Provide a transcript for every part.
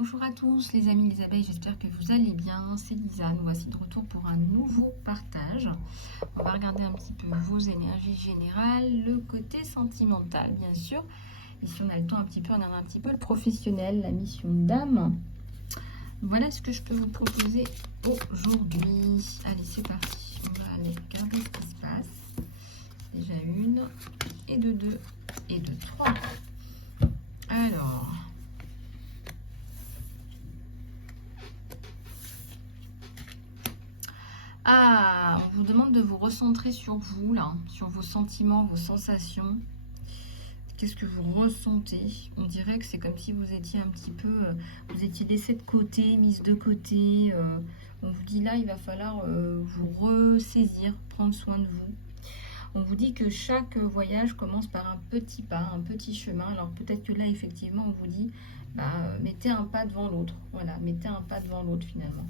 Bonjour à tous les amis, les abeilles, j'espère que vous allez bien. C'est Lisa, nous voici de retour pour un nouveau partage. On va regarder un petit peu vos énergies générales, le côté sentimental bien sûr. Et si on a le temps un petit peu, on regarde un petit peu le professionnel, la mission d'âme. Voilà ce que je peux vous proposer aujourd'hui. Allez, c'est parti. On va aller regarder ce qui se passe. Déjà une, et de deux, et de trois. Alors... Ah, on vous demande de vous recentrer sur vous, là, sur vos sentiments, vos sensations. Qu'est-ce que vous ressentez? On dirait que c'est comme si vous étiez un petit peu... vous étiez laissé de côté, mise de côté. On vous dit là, il va falloir vous ressaisir, prendre soin de vous. On vous dit que chaque voyage commence par un petit pas, un petit chemin. Alors peut-être que là, effectivement, on vous dit, bah, mettez un pas devant l'autre. Voilà, mettez un pas devant l'autre finalement.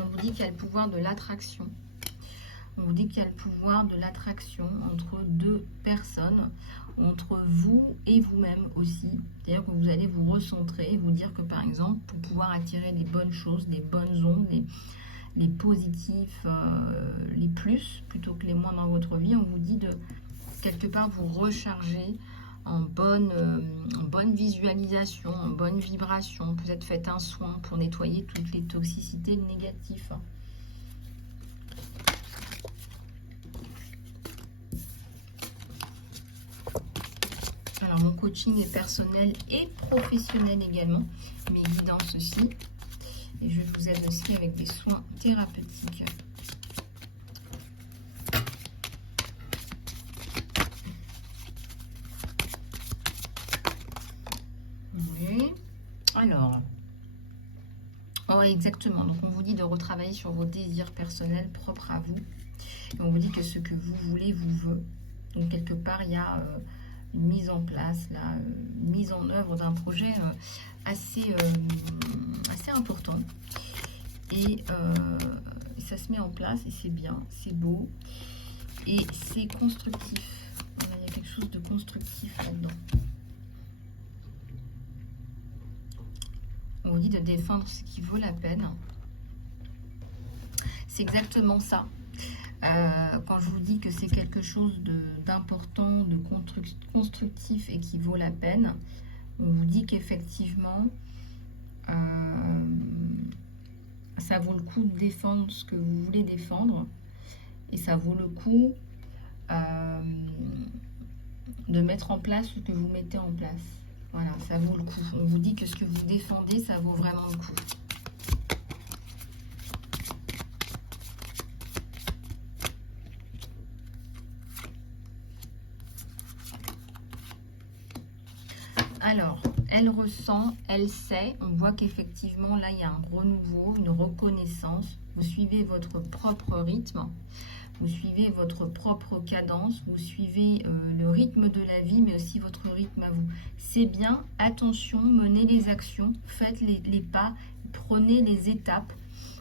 On vous dit qu'il y a le pouvoir de l'attraction. On vous dit qu'il y a le pouvoir de l'attraction entre deux personnes, entre vous et vous-même aussi. C'est-à-dire que vous allez vous recentrer, vous dire que par exemple, pour pouvoir attirer des bonnes choses, des bonnes ondes, les positifs, les plus, plutôt que les moins dans votre vie, on vous dit de quelque part vous recharger en bonne visualisation, en bonne vibration. Peut-être faites un soin pour nettoyer toutes les toxicités négatives. Alors, mon coaching est personnel et professionnel également, mes guidances aussi. Et je vous aide aussi avec des soins thérapeutiques. Oui. Alors, oh, exactement. Donc, on vous dit de retravailler sur vos désirs personnels propres à vous. Et on vous dit que ce que vous voulez vous veut. Donc, quelque part, il y a... une mise en place, là, une mise en œuvre d'un projet assez important. Et ça se met en place et c'est bien, c'est beau et c'est constructif. Voilà, il y a quelque chose de constructif là-dedans. On vous dit de défendre ce qui vaut la peine. C'est exactement ça. Quand je vous dis que c'est quelque chose d'important, de constructif et qui vaut la peine, on vous dit qu'effectivement, ça vaut le coup de défendre ce que vous voulez défendre. Et ça vaut le coup de mettre en place ce que vous mettez en place. Voilà, ça vaut le coup. On vous dit que ce que vous défendez, ça vaut vraiment le coup. Alors, elle ressent, elle sait, on voit qu'effectivement, là, il y a un renouveau, une reconnaissance. Vous suivez votre propre rythme, vous suivez votre propre cadence, vous suivez le rythme de la vie, mais aussi votre rythme à vous. C'est bien, attention, menez les actions, faites les pas, prenez les étapes.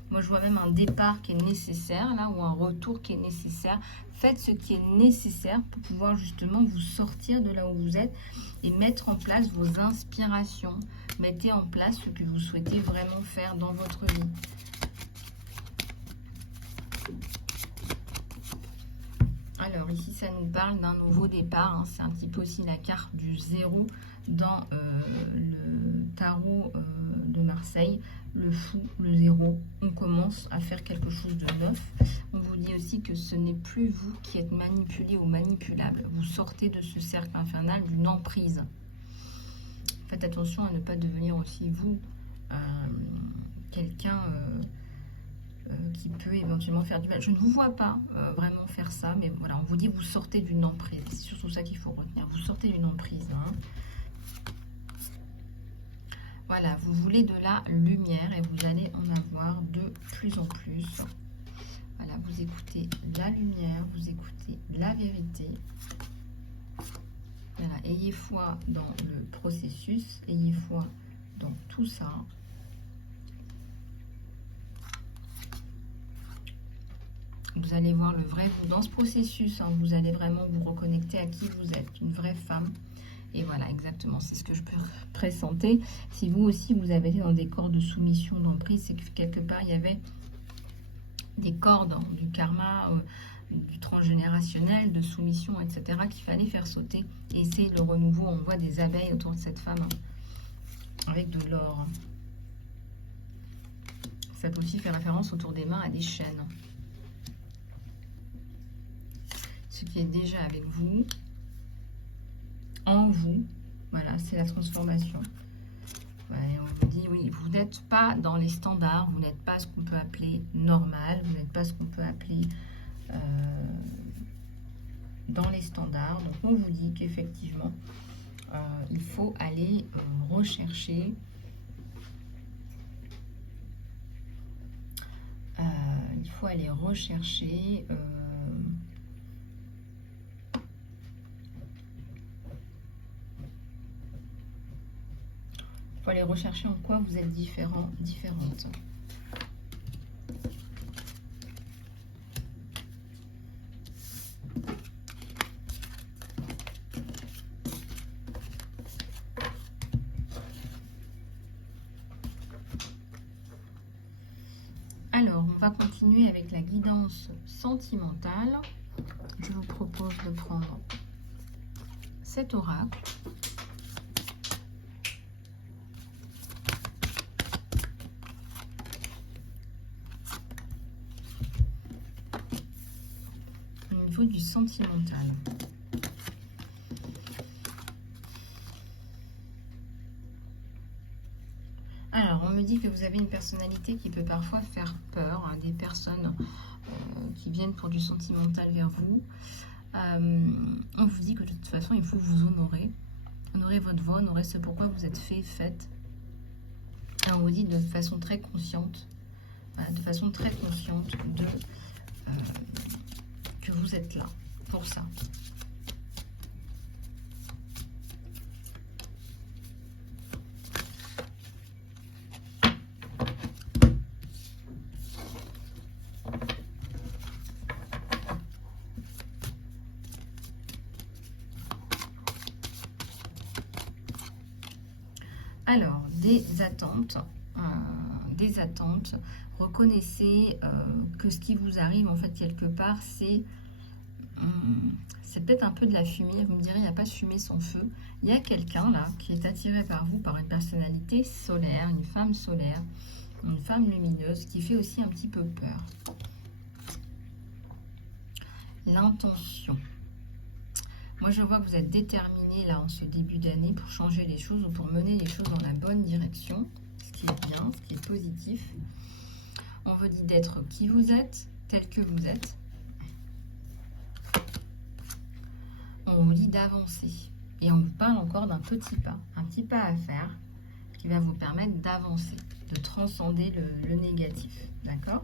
Moi, je vois même un départ qui est nécessaire, là, ou un retour qui est nécessaire. Faites ce qui est nécessaire pour pouvoir justement vous sortir de là où vous êtes et mettre en place vos inspirations. Mettez en place ce que vous souhaitez vraiment faire dans votre vie. Alors ici, ça nous parle d'un nouveau départ. Hein. C'est un petit peu aussi la carte du zéro dans le tarot de Marseille. Le fou, le zéro. On commence à faire quelque chose de neuf. On vous dit aussi que ce n'est plus vous qui êtes manipulé ou manipulable. Vous sortez de ce cercle infernal d'une emprise. Faites attention à ne pas devenir aussi vous quelqu'un... qui peut éventuellement faire du mal. Je ne vous vois pas vraiment faire ça, mais voilà, on vous dit vous sortez d'une emprise. C'est surtout ça qu'il faut retenir. Vous sortez d'une emprise. Hein. Voilà, vous voulez de la lumière et vous allez en avoir de plus en plus. Voilà, vous écoutez la lumière, vous écoutez la vérité. Voilà, ayez foi dans le processus, ayez foi dans tout ça. Vous allez voir le vrai vous. Dans ce processus, hein, vous allez vraiment vous reconnecter à qui vous êtes, une vraie femme. Et voilà, exactement, c'est ce que je peux pressentir. Si vous aussi, vous avez été dans des corps de soumission, d'emprise, c'est que quelque part, il y avait des cordes, hein, du karma, du transgénérationnel, de soumission, etc., qu'il fallait faire sauter. Et c'est le renouveau. On voit des abeilles autour de cette femme, hein, avec de l'or. Ça peut aussi faire référence autour des mains à des chaînes. Ce qui est déjà avec vous, en vous, voilà, c'est la transformation. Ouais, on vous dit, oui, vous n'êtes pas dans les standards, vous n'êtes pas ce qu'on peut appeler normal, vous n'êtes pas ce qu'on peut appeler dans les standards. Donc, on vous dit qu'effectivement, il faut aller rechercher en quoi vous êtes différente. Alors, on va continuer avec la guidance sentimentale. Je vous propose de prendre cet oracle. Au niveau du sentimental. Alors, on me dit que vous avez une personnalité qui peut parfois faire peur à des personnes qui viennent pour du sentimental vers vous. On vous dit que de toute façon, il faut vous honorer. Honorer votre voix, honorer ce pourquoi vous êtes fait, faites. Et on vous dit de façon très consciente, voilà, de façon très consciente que vous êtes là pour ça. Alors, des attentes. Reconnaissez que ce qui vous arrive, en fait, quelque part, c'est peut-être un peu de la fumée. Vous me direz, il n'y a pas de fumée sans feu. Il y a quelqu'un, là, qui est attiré par vous, par une personnalité solaire, une femme solaire, une femme lumineuse, qui fait aussi un petit peu peur. L'intention. Moi, je vois que vous êtes déterminé là en ce début d'année pour changer les choses ou pour mener les choses dans la bonne direction, ce qui est bien, ce qui est positif. On vous dit d'être qui vous êtes, tel que vous êtes. On vous dit d'avancer. Et on vous parle encore d'un petit pas à faire qui va vous permettre d'avancer, de transcender le négatif. D'accord ?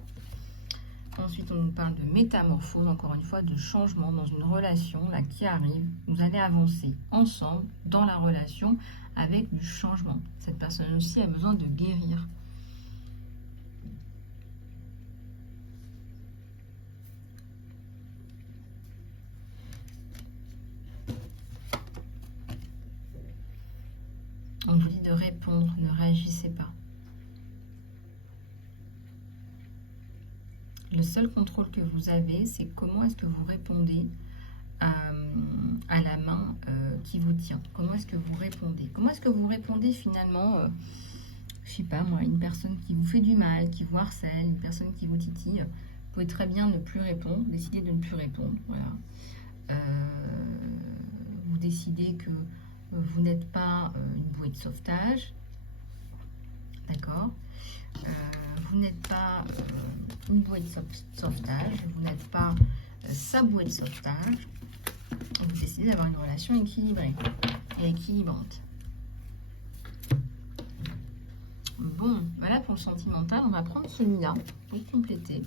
Ensuite, on nous parle de métamorphose, encore une fois, de changement dans une relation là, qui arrive. Vous allez avancer ensemble dans la relation avec du changement. Cette personne aussi a besoin de guérir. On vous dit de répondre, ne réagissez pas. Le seul contrôle que vous avez, c'est comment est-ce que vous répondez à la main qui vous tient. Comment est-ce que vous répondez? Comment est-ce que vous répondez finalement, je sais pas moi, une personne qui vous fait du mal, qui vous harcèle, une personne qui vous titille. Vous pouvez très bien ne plus répondre, décider de ne plus répondre. Voilà. Vous décidez que vous n'êtes pas une bouée de sauvetage. D'accord. Vous n'êtes pas une bouée de sauvetage, vous n'êtes pas sa bouée de sauvetage. Vous décidez d'avoir une relation équilibrée et équilibrante. Bon, voilà pour le sentimental. On va prendre celui-là pour compléter.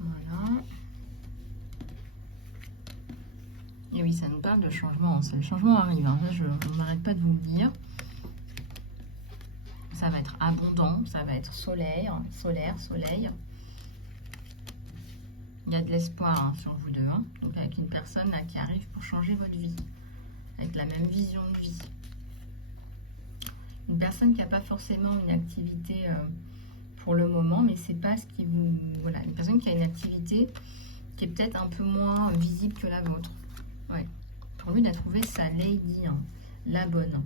Voilà. Et oui, ça nous parle de changement. Le changement arrive. Hein. Là, on n'arrête pas de vous le dire. ça va être abondant, ça va être soleil. Il y a de l'espoir hein, sur vous deux, hein. Donc avec une personne là, qui arrive pour changer votre vie, avec la même vision de vie. Une personne qui n'a pas forcément une activité pour le moment, mais c'est pas ce qui vous... Voilà, une personne qui a une activité qui est peut-être un peu moins visible que la vôtre. Ouais. Pour lui, il a trouvé sa lady, hein, la bonne.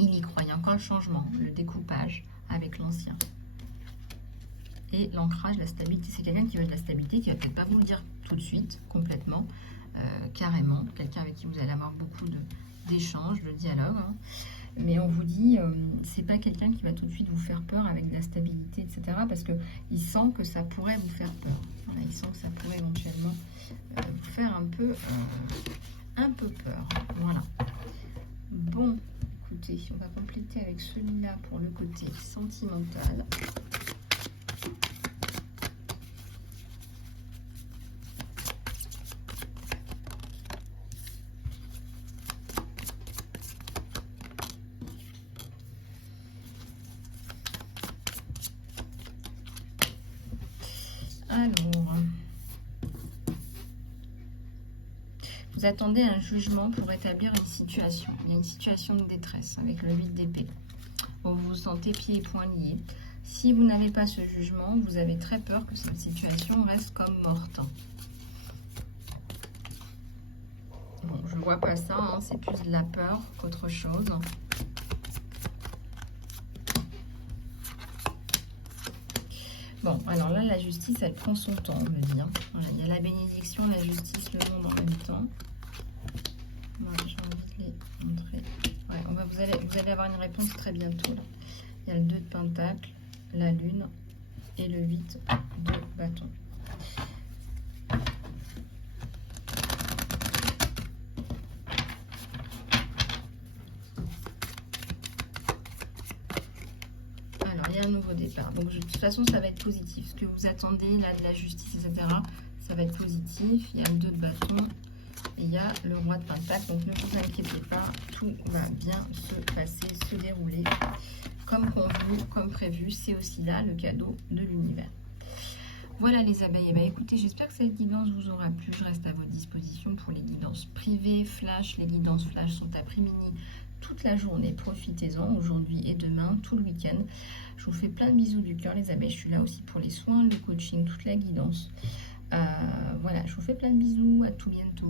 Il y croit, il y a encore le changement, le découpage avec l'ancien. Et l'ancrage, la stabilité. C'est quelqu'un qui veut de la stabilité, qui va peut-être pas vous le dire tout de suite, complètement, carrément. Quelqu'un avec qui vous allez avoir beaucoup d'échanges, de dialogue. Hein. Mais on vous dit, c'est pas quelqu'un qui va tout de suite vous faire peur avec de la stabilité, etc. Parce qu'il sent que ça pourrait vous faire peur. Voilà, il sent que ça pourrait éventuellement vous faire un peu peur. Voilà. Bon, écoutez, on va compléter avec celui-là pour le côté sentimental. Alors, vous attendez un jugement pour établir une situation. Il y a une situation de détresse avec le 8 d'épée. Vous vous sentez pieds et poings liés. Si vous n'avez pas ce jugement, vous avez très peur que cette situation reste comme morte. Bon, je ne vois pas ça, hein, c'est plus de la peur qu'autre chose. Bon, alors là, la justice, elle prend son temps, on me dit. Hein. Voilà, il y a la bénédiction, la justice, le monde en même temps. Voilà, j'ai envie de les montrer. Ouais, vous allez avoir une réponse très bientôt. Là. Il y a le 2 de pentacle, la lune et le 8 de bâton. Un nouveau départ. Donc de toute façon, ça va être positif. Ce que vous attendez, là, de la justice, etc., ça va être positif. Il y a le 2 de bâton et il y a le roi de pentacle. Donc ne vous inquiétez pas, tout va bien se passer, se dérouler comme convenu, comme prévu. C'est aussi là le cadeau de l'univers. Voilà les abeilles. Eh bien, écoutez, j'espère que cette guidance vous aura plu. Je reste à votre disposition pour les guidances privées, flash. Les guidances flash sont à prix mini toute la journée. Profitez-en aujourd'hui et demain, tout le week-end. Je vous fais plein de bisous du cœur les abeilles. Je suis là aussi pour les soins, le coaching, toute la guidance. Voilà, je vous fais plein de bisous. À tout bientôt.